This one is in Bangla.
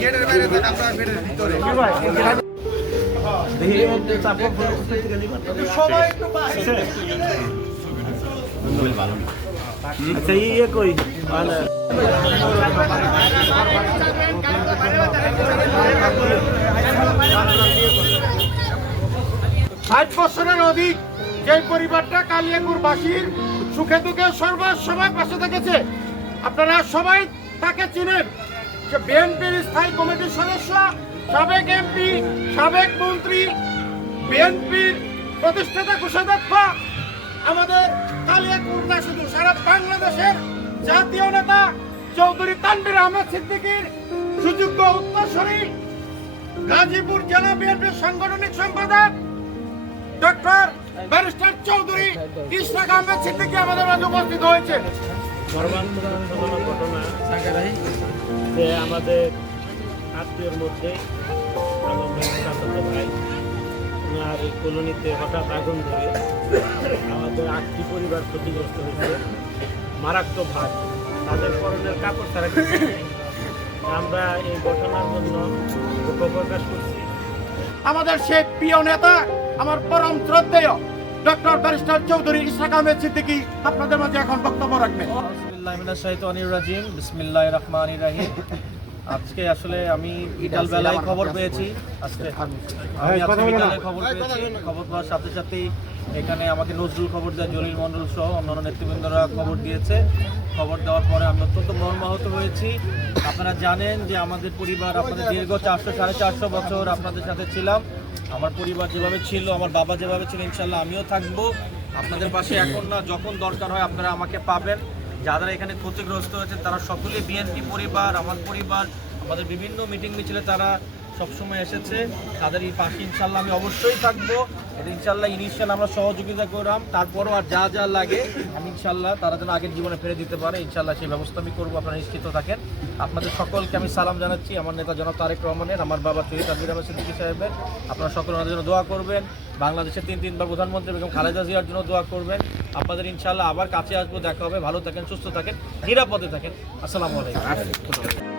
গেটের বাইরে থাক আমরা গেটের ভিতরে। আচ্ছা ইয়ে কই? মানে ষাট বছরের অধিক যে পরিবারটা কালিয়াকুরবাসীর সুখে দুঃখে সর্বসময় পাশে থেকেছে আপনারা সবাই তাকে চিনেন। বিএনপির স্থায়ী কমিটির সদস্য, সাবেক এমপি, সাবেক মন্ত্রী, বিএনপির প্রতিষ্ঠাতা কোষাধ্যক্ষ, আমাদের কালিয়াকুর না শুধু, সারা বাংলাদেশের জাতীয় নেতা চৌধুরী তানবির আহমেদ সিদ্দিকীর সুযোগ্য উত্তরসূরি গাজীপুর জেলা বিএনপির সাংগঠনিক সম্পাদক ডক্টর ব্যারিস্টার চৌধুরী ইশরাক আহমেদ সিদ্দিকী আমাদের মাঝে উপস্থিত হয়েছে। মর্মান্তিক ঘটনা যে আমাদের আত্মীয়র মধ্যে আমার ভাই ওনার কলোনিতে হঠাৎ আগুন ধরে আমাদের আটটি পরিবার ক্ষতিগ্রস্ত হয়েছে। মারাত্মক ভাগ। তাদের পরনের কাপড় ছাড়া আমরা এই ঘটনার জন্য দুঃখ প্রকাশ করছি। আমাদের সেই প্রিয় নেতা, আমার পরম শ্রদ্ধেয় ডক্টর ব্যারিস্টার চৌধুরী ইশরাক আহমেদ সিদ্দিকী আপনাদের মাঝে এখন বক্তব্য রাখবেন। রহমান আজকে আসলে আমি বিকাল বেলায় খবর পেয়েছি। আজকে আমি আজকে বিকালে খবর পেয়েছি। খবর পাওয়ার সাথে সাথেই এখানে আমাকে নজরুল খবর দেয় জলিল মণ্ডল সহ অন্যান্য নেতৃবৃন্দরা খবর দিয়েছে। খবর দেওয়ার পরে আমি অত্যন্ত মর্মাহত হয়েছি। আপনারা জানেন যে আমাদের পরিবার আপনাদের দীর্ঘ চারশো সাড়ে চারশো বছর আপনাদের সাথে ছিলাম। আমার পরিবার যেভাবে ছিল, আমার বাবা যেভাবে ছিল ইনশাল্লাহ আমিও থাকব। আপনাদের পাশে এখন না, যখন দরকার হয় আপনারা আমাকে পাবেন। যারা এখানে ক্ষতিগ্রস্ত হয়েছে, তারা সকলে বিএনপি পরিবার, আমার পরিবার, আমাদের বিভিন্ন মিটিং মিছিলে তারা সবসময় এসেছে। তাদের এই পাশে ইনশাল্লাহ আমি অবশ্যই থাকব। এটা ইনশাল্লাহ ইনিশিয়াল আমরা সহযোগিতা করলাম। তারপরও আর যা যা লাগে, আমি ইনশাল্লাহ তারা যেন আগের জীবনে ফিরে দিতে পারে, ইনশাল্লাহ সেই ব্যবস্থা আমি করব, আপনারা নিশ্চিত থাকেন। আপনাদের সকলকে আমি সালাম জানাচ্ছি। আমার নেতা জনাব তারেক রহমানের, আমার বাবা শহীদ আবির আহমেদ সিদ্দিকী সাহেবের। আপনারা সকল ওনাদের জন্য দোয়া করবেন। বাংলাদেশের তিন তিনবার প্রধানমন্ত্রী বেগম খালেদা জিয়ার জন্য দোয়া করবেন। আপনাদের ইনশাল্লাহ আবার কাছে আসব, দেখা হবে। ভালো থাকেন, সুস্থ থাকেন, নিরাপদে থাকেন। আসসালামু আলাইকুম।